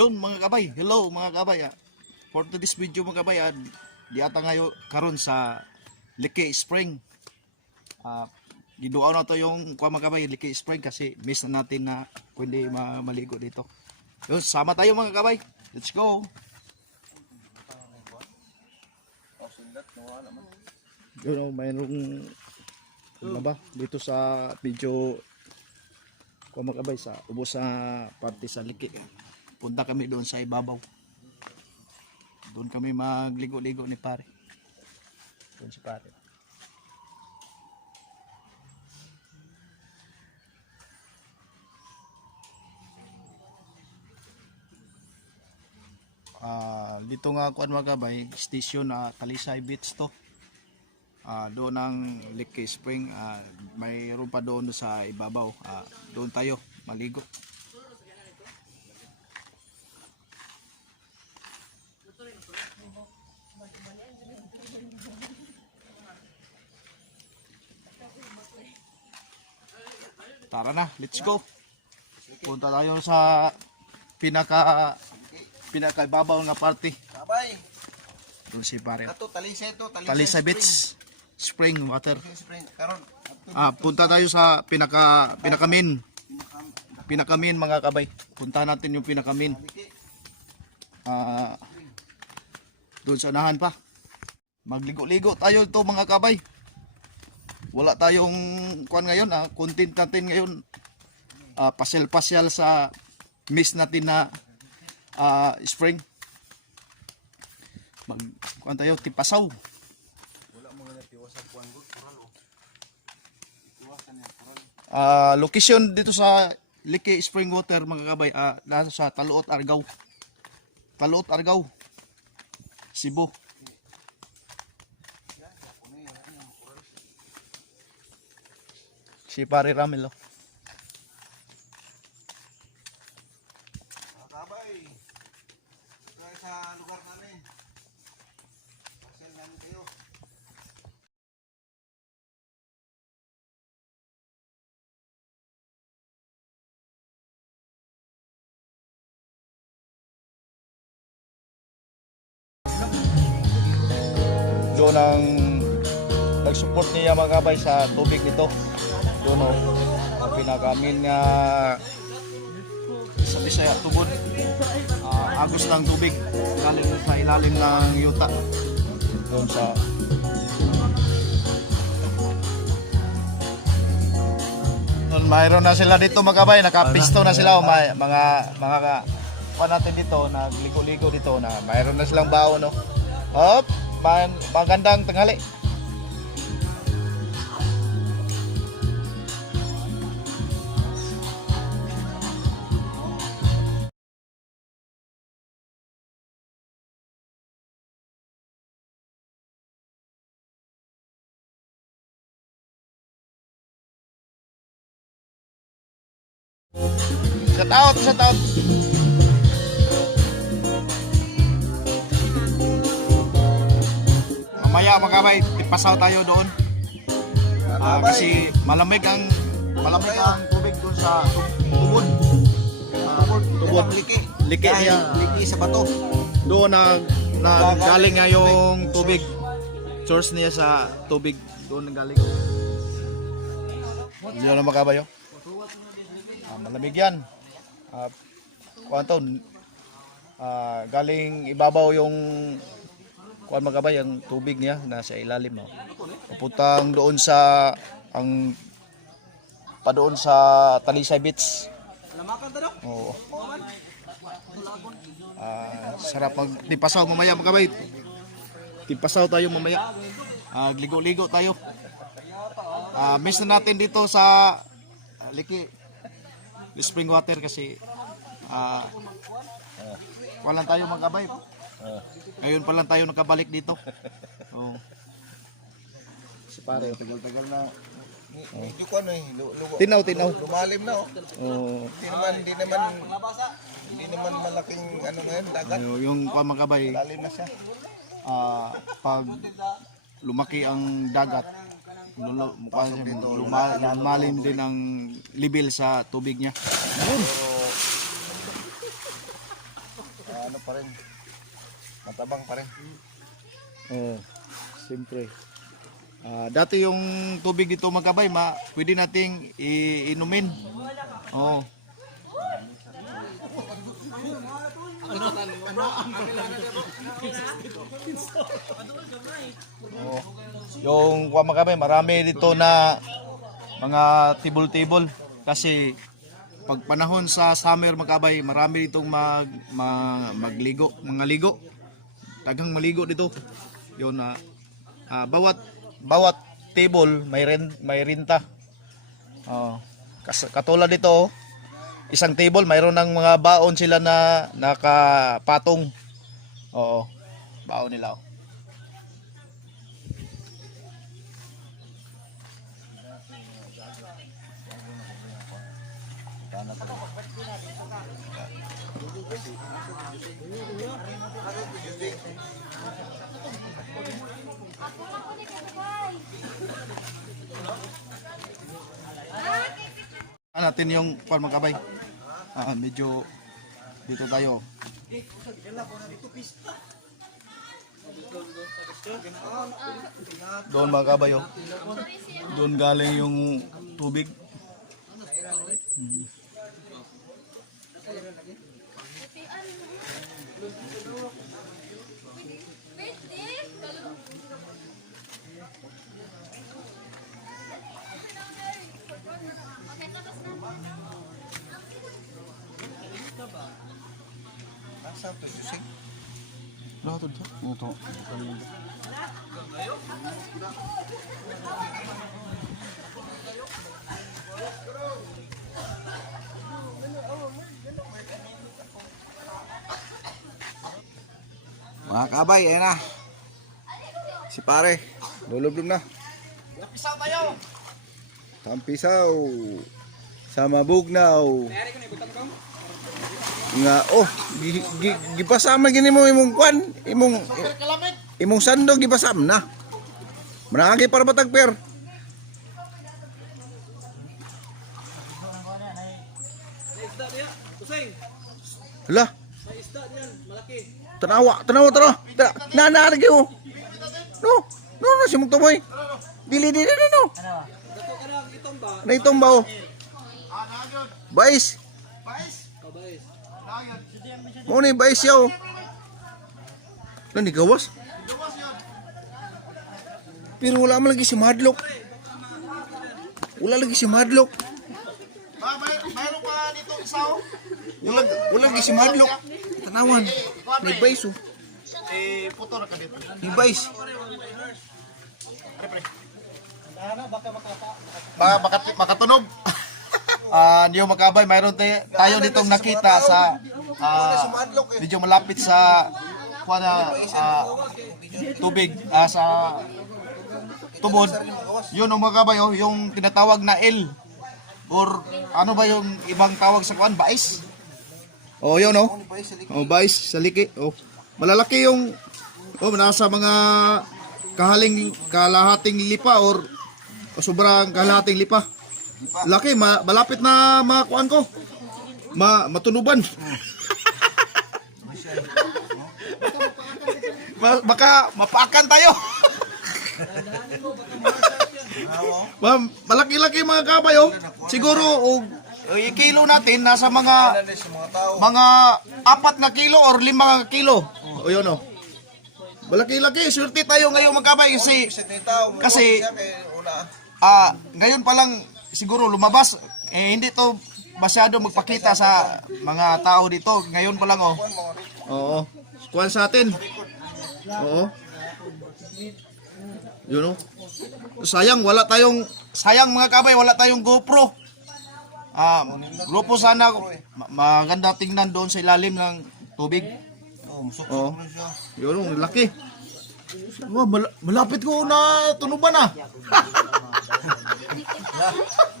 Yun mga kabay, hello mga kabay. For today's video mga kabay, di ata ngayon karon sa Liki Spring. Giduaw na to yung mga kabay, Liki Spring kasi miss na natin na pwede maligo dito. Yun, sama tayo mga kabay. Let's go. Yun, mayroong ba dito sa video mga kabay sa ubos sa parte sa Liki. Punta kami doon sa ibabaw. Doon kami magligo-ligo ni pare. Doon si pare. Dito nga kuan mga kabay, station na Talisay Beach to. Doon ang Liki Spring, mayroon pa doon sa ibabaw. Doon tayo maligo. Tara na, let's go. Punta tayo sa pinaka-ibabaw nga party. Babay. Doon si pare. Ato Talisay to, Talisay Beach Spring Water. Spring. Karon. Punta tayo sa pinaka-main mga kabay. Punta natin yung pinaka-main. Doon sa unahan pa. Magligo-ligo tayo to mga kabay. Wala tayong kuan ngayon, content natin ngayon. Pasyal-pasyal sa miss natin na spring. Kuan tayo tipasaw. Wala mo nga tiwasan kuan gud kural o. Tiwasan niya kural. Location dito sa Liki Spring Water mga kabay, nasa sa Taluot, Argao. Taluot, Argao. Cebu. Si pare Ramelo. Babay. Kaya sa lugar namin. Pasyal namin kayo. Doon ang nag-support niya mga kabay sa tubig nito. Doon ang pinakamin nga sa Bisaya tubod. Agos ng tubig galing sa ilalim ng yuta. Doon sa mayroon na sila dito mga kabay, nakapisto na sila mga pa natin dito, nagligo-ligo dito na mayroon na silang baon no. Magandang tanghali. Shout out. Mamaya mga kabay, tipasaw tayo doon. Kasi malamig ang tubig doon sa tubod. Tubod. Liki niya. Liki sa bato. Doon galing nga yung tubig. Source niya sa tubig. Doon galing. Hindi na mga kabay. Malamig yan. Galing ibabaw yung kuan magabay ang tubig niya nasa ilalim papuntang doon sa doon sa Talisay Beach. Oo. Sarap pag tipasaw mamaya magabay. Tipasaw tayo mamaya. Ligo-ligo tayo. Miss na natin dito sa Liki Spring Water kasi wala tayo magabay. Ngayon pa lang tayo nakabalik dito. Oh. Si pare, Tagal-tagal na. Medyo ko Tinaw. lumalim na Oh. Hindi naman malaking ngayon dagat. Yung magabay, Lalim na siya. pag lumaki ang dagat, lumalim din ang level sa tubig niya. Yun. tabang pa rin. Oh, siyempre. Dati yung tubig dito mga kabay, pwede nating inumin. Oh. Oh. Yung kuha mga kabay, marami dito na mga tibol-tibol kasi pag panahon sa summer mga kabay, marami ditong magligo, mga ligo. Tagang maligo dito. Yun na bawat table may renta. Katulad dito, isang table mayroon ng mga baon sila na nakapatong. Oo. Baon nila. Natin yung farm kabay. Medyo dito tayo. Doon mga kabay, oh. Doon galing yung tubig. Asa to Jusing? Lahat ito. Ito. Mga kabay, ayan na. Si pare, lulublob na. Tampisaw tayo. Tampisaw. Sama bugnaw. Nga, gipasama gini mo imong kwan, imong sandog gipasam na. Managi para batagper. Hala. Tanawa. Nanarigi mo. No, si mong tumoy. Dili, no. Na itomba, oh. Bais. Mo ni bais yaw. Lan di gawas. Pero wala man lagi si Madlok. Mayroon pa dito isaw. Wala lagi si Madlok. Tanawan. Ni bais, oh. Puto na ka dito. Ni bais. Makatunog. Niyo makabay, mayroon tayo ditong nakita sa medyo malapit sa tubig sa tubod. Yun ang makabay, oh, yung tinatawag na L or ano ba yung ibang tawag sa kuan, bais. Oh, yun, oh. Oh, bais sa liki. Oh. Malalaki yung nasa mga kalahating lipa or sobrang kalahating lipa. Laki, malapit na makuan ko. Matunuban. Baka mapakan tayo. Malaki-laki mga kabay, oh. Siguro ikilo natin nasa mga 4 na kilo or 5 kilo. O yun, oh. Malaki-laki, surti tayo ngayong magkabay kasi ngayon pa lang siguro lumabas, hindi to masyado magpakita sa mga tao dito. Ngayon pa lang, oh. Oo. Kuhan sa atin. Oo. Yun, oh. Sayang mga kabay, wala tayong GoPro. GoPro sana maganda tingnan doon sa ilalim ng tubig. Oh. Yun, oh, laki. Malapit ko na tunuban, ah.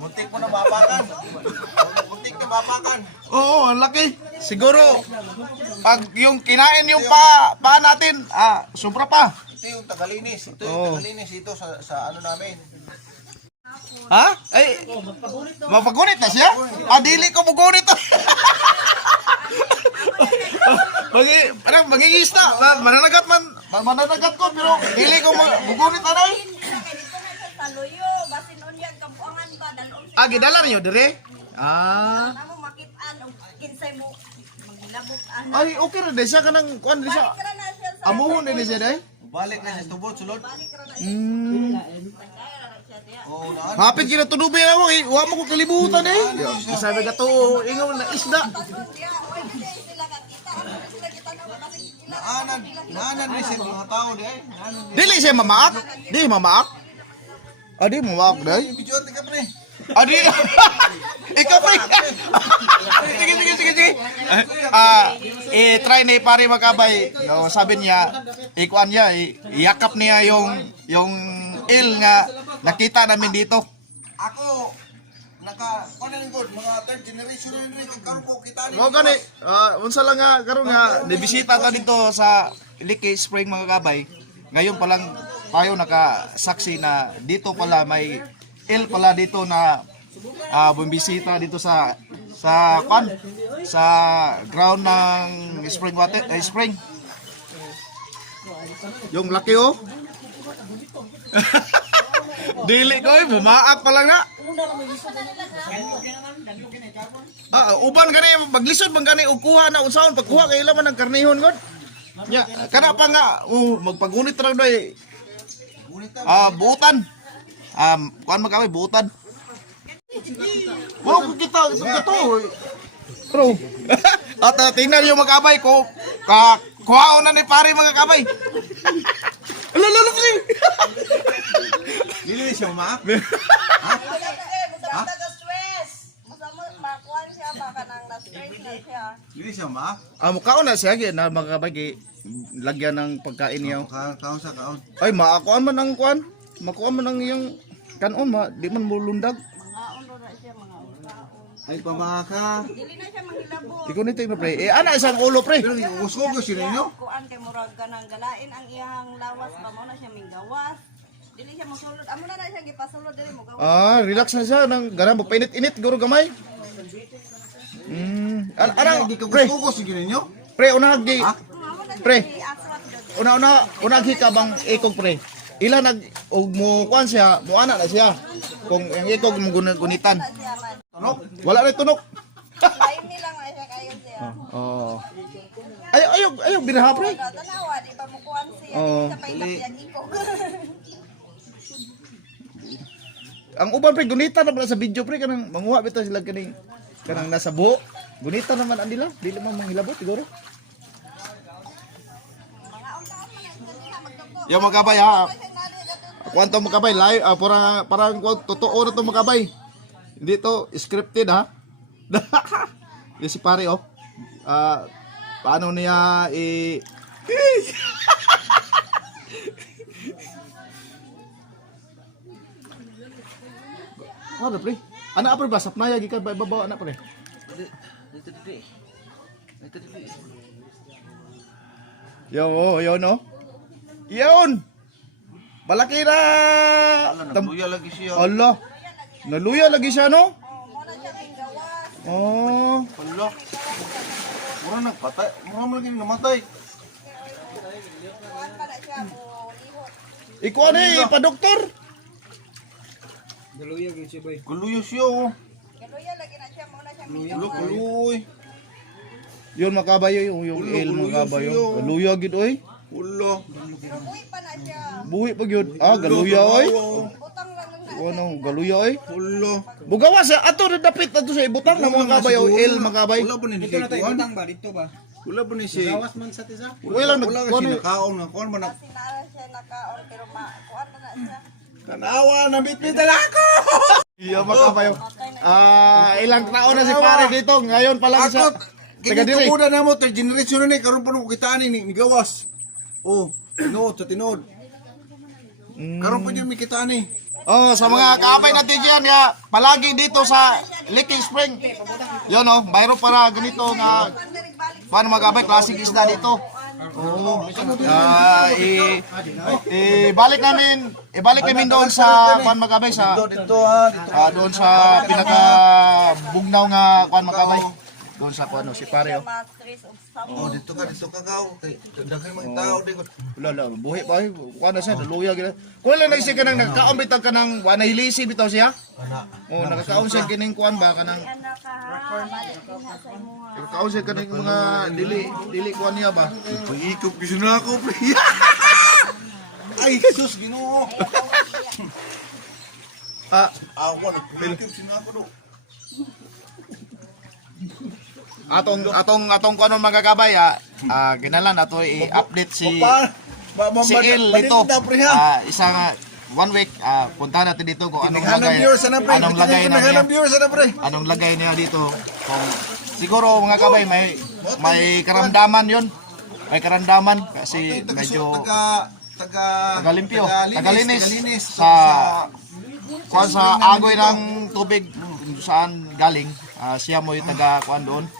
Muntik mo na mapakan. Oo, ang laki. Siguro, pag yung kinain yung pa natin, sobra pa. Ito yung tagalinis. Ito sa ano namin. Ha? Ay, mapagunit na siya? Dili ko magunit. Anong mangingista? Mananagat man. Mananagat ko pero dili ko bugunit anay. Hindi na kay dito na sa luyo, basin unya kampuangan ba dalom Ah, gidala niyo dire? Ah. Amo makitaan og kinsay mo maghilabot ana. Ay, okay ra siya kanang kuan di siya. Kara na siya sa Amuhon din siya dai. Balik na sa tubod, sulod. Oh, naan. Hapit gina tunubi ako eh. Wa mo ko kalibutan eh. Sabi ka to ingaw na isda. dia, oy kasi sila kakita, ano sila kita na basin sila. Naanan ni sa mga tao di ay. Naanan ni. Dili siya mamaak. Di mamaak. Adi mamaak dai. Bijuan ka pre. Adi. Ikaw pre. Sige. Try ni pare makabay. No, sabi niya, ikuan niya, iyakap niya yung il nga nakita namin dito. Ako kuan good mga third generation na rin karon ko kita ni. Mo gani, unsa lang nga karon nga nibisita ta dito sa Licky Spring mga kabay. Ngayon pa lang tayo nakasaksi na dito pala may il pala dito na bumisita dito sa ground ng spring water, spring. Yung laki oh. Dili ko bumaak pa lang na. Uban gani maglisod bang gani og kuha na usaon pagkuha kay laman ng karnihon god. Nya, kana pa nga magpagunit ra doy. Buutan. Kuan magkaway buutan. Wow, kita to. Bro. At tingnan yung magkabay ko. Kuhaon na ni pare mga kabay. Lalo pre. Dili siya ma. Budak ka stress. Masama makuan siya baka nang na-stress na siya. Dili siya ma. Mukaon na siya gyud na mga kabay kay lagyan ng pagkain niya. Kaon sa kaon. Ay, maakuan man ang kuan. Makuha man ang iyong kanon di man mulundag. Mga uno na siya mga usaon. Ay pamaka. Dili na siya manghilabot. Ikaw nito na pre. Ana isang ulo pre. Pero usko ko sila niyo. Kuan kay murag ganang galain ang iyang lawas ba mo na siya minggawas. Dili siya mosulod. Amo na siya gipasulod dili mo gawas. Relax na siya nang ganang magpainit-init guro gamay. Ana Di ka pre. usko ko sige ninyo. Pre unahag di. Amo na Pre. siya aswat dito. Unahag ka bang ikog pre. Ila nag og mo kuan siya, mo ana na siya. Kung ang ikog mo gunitan. Siya man. Tunok. Wala na tunok. Lain nilang na siya kayo siya. Oh. Ayo biraha pre. Tanawa di pa mo kuan siya. Oo. Sa pailap iko. Ang uban pre gunita na pala sa video pre kanang manguha bitaw sila kanang nasa buho. Gunita naman ang nila, dili man manghilabot siguro. Yo magkabay ha. Kwanto magkabay live parang totoo na to magkabay. Hindi to scripted ha. Yung si pare oh. Paano niya Ano pre? Ana pre ba sapnaya gikan ba babaw ana pre? Yo no. Yun. Balaki na. Naluya lagi siya. Allah. Naluya lagi siya no? Mo na siya minggawas. Oh. Palo. Mura nagpatay. Mura mo lagi namatay. Kuan pa na siya mo lihot. Ikaw ni pa doktor. Guluyo siya oh. Kaluya lagi na siya mo na siya minggawas. Gulo kuloy. Yun makabayo yung el makabayo. Galuya gid oy. Ulo. Pero buhi pa na siya. Buhi pa gyud. Galuya oy. Butang lang na. Ano, galuya oy. Ulo. Bugawa sa ato na dapit ato sa ibutang na mga kabayo el makabay. Wala ba ni Dito na tayo utang ba? Dito ba? Wala ba ni siya? Gawas man sa tisa. Wala Wala nag kasi nakaon na kuan man. Sinara siya nakaon pero kuan na na siya. Kanawa na bitbit na ako. Iya makabayo. Ilang taon na si pare dito. Ngayon pa lang siya. Taga diri. Kini na mo third generation na ni karon pa ko kitaan ni gawas. Oh, tinood sa tinood. Karon pa jud mi kitaan ni. Oh, sa mga kaabay natin diyan nga palagi dito sa Licky Spring. Yun oh, bayro para ganito nga paano mag-abay klaseng isda dito. Oh. Ibalik namin doon sa kuan mag-abay sa Dito ha, dito. doon sa pinaka bugnaw nga kuan mag-abay. doon sa kuano si pare oh. Mas Chris of Samo. Oh, dito ka gaw. Kay daghan mga tao dito. Wala, buhi pa eh. Kuano siya, naluya gina. Kung lang nagsi ka nang nagkaon bitag ka nang wala hilisi bitaw siya. Oh, nakakaon siya kining kuan ba kanang Anak ka ha, balik din ha sa imo ha. nakakaon siya kaning mga dili kuan niya ba. Pag-ikop kasi na ako, pre. Ay, sus, Ginoo. Ah, Awan, pag-ikop sino ako do. atong kuano mga kabay ginalan ato i-update si El dito. Isang 1 week punta natin dito kung anong lagay na niya. Anong lagay niya dito. Kung siguro mga kabay may karamdaman 'yon. May karamdaman kasi medyo tagalimpyo, tagalinis sa agoy ng tubig kung saan galing. Siya mo yung taga kuan doon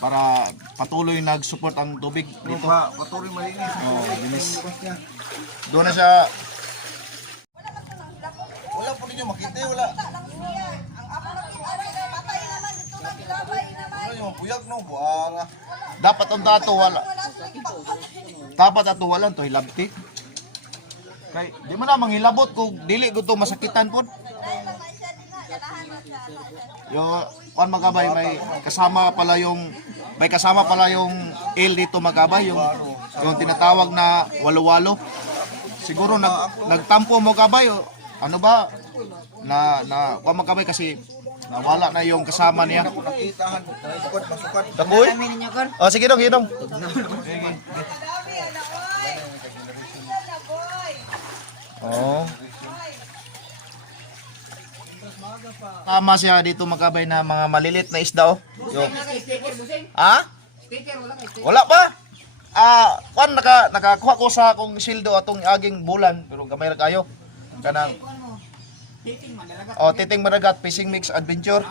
para patuloy nag-support ang tubig dito. Patuloy malinis. Oh, linis. Doon na siya. Wala po ninyo makita, wala. Ang ako na patay naman dito na gilabay naman. Ano yung puyag no, buanga. Dapat ang dato wala. Dapat ato wala to hilabti. Kay di mo na manghilabot kung dili ko to masakitan pud. Yo, kuan magabay may kasama pala yung il dito magabay yung tinatawag na walo-walo. Siguro nagtampo mo kabay ano ba na kuan magabay kasi nawala na yung kasama niya. Nakitahan, masukat. Taboy? Oh, sige dong, sige dong. Oh. Tama siya dito magkabay na mga malilit na isda oh. Yo. Ha? Wala pa. Kuan nakakuha ko sa akong sildo atong aging bulan pero gamay ra kayo. Kanang Titing Maragat Fishing Mix Adventure.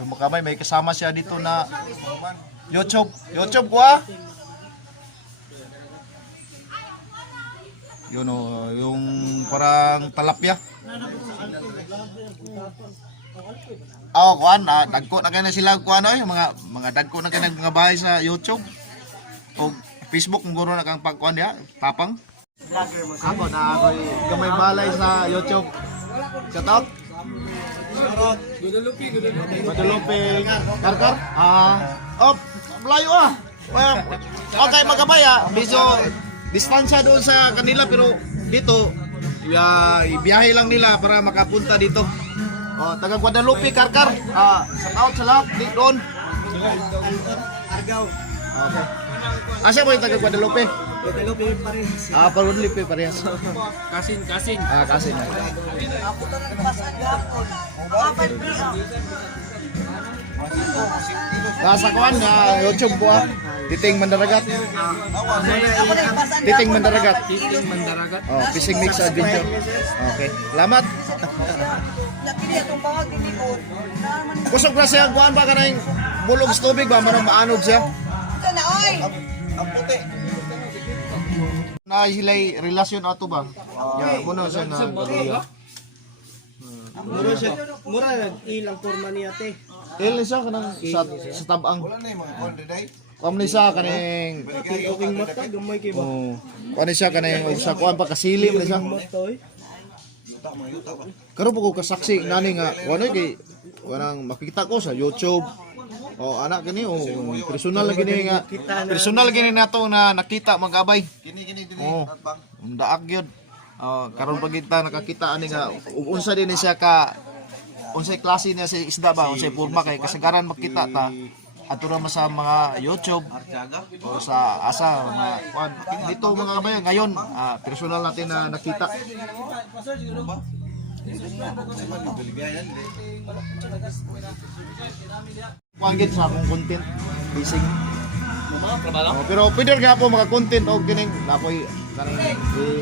Yung makamay may kasama siya dito na YouTube ko ah. Yun yung parang talapya. Kuan dagko na kay sila kuan yung mga dagko na kay mga bahay sa YouTube. O Facebook kung guro na kang pagkuan diha, tapang. Ako na ako gamay balay sa YouTube. Shout out. Guadalupe Karkar. Malayo ah. Okay magabay Biso distansya doon sa kanila pero dito ibiyahe lang nila para makapunta dito. Taga Guadalupe Karkar. Shout out sa lahat doon. Argao. Okay. Siya mo yung taga Guadalupe? Guadalupe parehas. Guadalupe parehas. Kasin. Kasin. Ako to nagpasan gapon. Apat niya. Sa kuan YouTube ko Titing Mandaragat. Ako nagpasan Titing Mandaragat. Mandaragat. Fishing Mix Adventure. Okay. Salamat. Napili atong bawag dinibod. Kusog na siya kuan ba kanang bulog sa tubig ba manang maanog siya? Ito na oy. Ang puti. Na hilay relasyon ato ba? Muna siya na galuya. Mura ilang forma niya te. Il siya kanang sa tabang. Wala na yung mga kuwan day. Kam ni siya kaning Okay mata gamay kay ba. kuan ni siya kaning sa kuan pa kasilim ni siya. Toy. Karon po ko kasaksi nani nga wala kay kanang makita ko sa YouTube. Anak gani personal gini nga personal gini nato na nakita magabay. Kini dili Tatbang. Daag gyud. Karon pag kita nakakita ani nga unsa din siya ka unsay klase niya sa isda ba unsay porma kay kasagaran makita ta ato ra sa mga YouTube o sa asa mga kuan dito mga kabayan ngayon personal natin na nakita. Kuan gid sa akong content fishing. Pero pwede nga po mga content o kining napoy kaning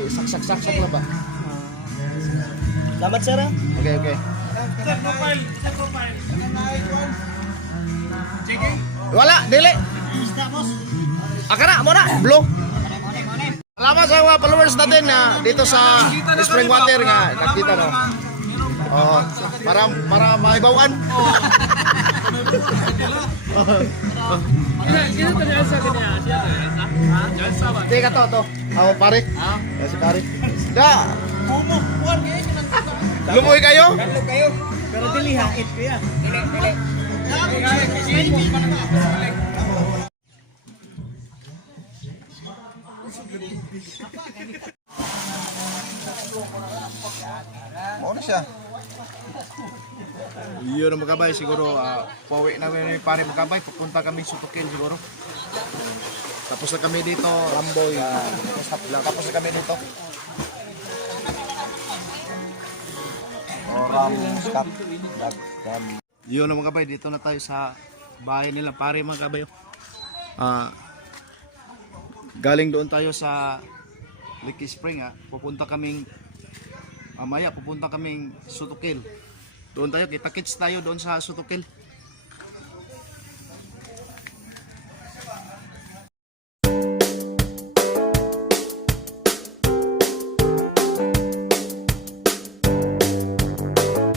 saksak lang ba? Salamat sir. Okay. Wala, dili. Akara mo na, blue. Salamat sa mga followers natin na dito sa Spring Water nga nakita no. Oh, para maibawan. Hindi ka to. Ako pare. Si pare. Da. Lumoy kayo? Pero dili hait ko ya. Mo na siya. Yun ang magkabay siguro. Pauwi na kami pare magkabay. Pupunta kami sa Tukil siguro. Tapos na kami dito. Lamboy. Tapos na kami dito. Yun ang mga kabay, dito na tayo sa bahay nila pare mga kabay. Galing doon tayo sa Licky Spring pupunta kaming mamaya pupunta kaming Sutukil. Doon tayo, kita-kits tayo doon sa Sutukil.